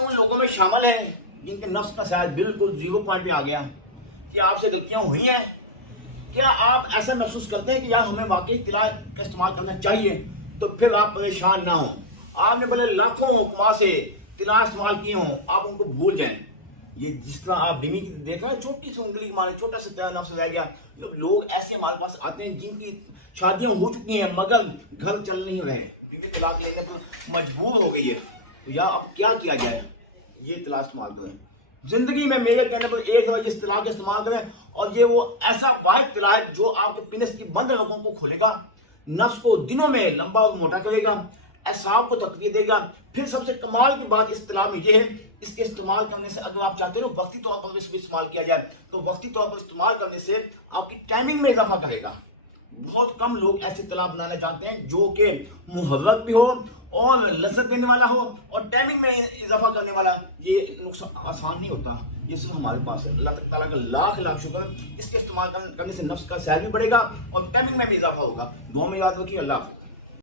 بھی ان لوگوں میں شامل ہیں جن کے نفس کا سائز بالکل 0 پوائنٹ پہ آ گیا. کیا آپ سے غلطیاں ہوئی ہیں؟ کیا آپ ایسا محسوس کرتے ہیں کہ یار ہمیں واقعی طلا کا استعمال کرنا چاہیے؟ تو پھر آپ پریشان نہ ہوں. آپ نے بھلے لاکھوں حکما سے طلا استعمال کیے ہوں، آپ ان کو بھول جائیں. یہ جس طرح آپ بیوی کی دیکھ رہے ہیں، چھوٹی سی انگلی مارے چھوٹا سا طلا نفس رہ گیا. لوگ ایسے ہمارے پاس آتے ہیں جن کی شادیاں ہو چکی ہیں مگر گھر چل نہیں رہے کیونکہ طلاق لینے پر مجبور ہو گئی ہے. تو یا اب کیا کیا جائے؟ یہ طلا استعمال کریں. زندگی میں میرے کہنے پر ایک دفعہ اس طلاق کا استعمال کریں، اور یہ وہ ایسا واحد طلاق ہے جو آپ کے پنس کی بند رگوں کو کھولے گا، نفس کو دنوں میں لمبا اور موٹا کرے گا، اعصاب کو تقویت دے گا. پھر سب سے کمال کی بات اس طلاق میں یہ ہے، اس کے استعمال کرنے سے اگر آپ چاہتے ہو وقتی طور پر اس کو استعمال کیا جائے تو وقتی طور پر استعمال کرنے سے آپ کی ٹائمنگ میں اضافہ کرے گا. بہت کم لوگ ایسے طلاق بنانا چاہتے ہیں جو کہ محرک بھی ہو اور لذت دینے والا ہو اور ٹائمنگ میں اضافہ کرنے والا. یہ نقصان آسان نہیں ہوتا، یہ صرف ہمارے پاس ہے. اللہ تعالیٰ کا لاکھ لاکھ شکر. اس کے استعمال کرنے سے نفس کا سائز بھی بڑھے گا اور ٹائمنگ میں بھی اضافہ ہوگا. دعا میں یاد رکھیے. اللہ حافظ.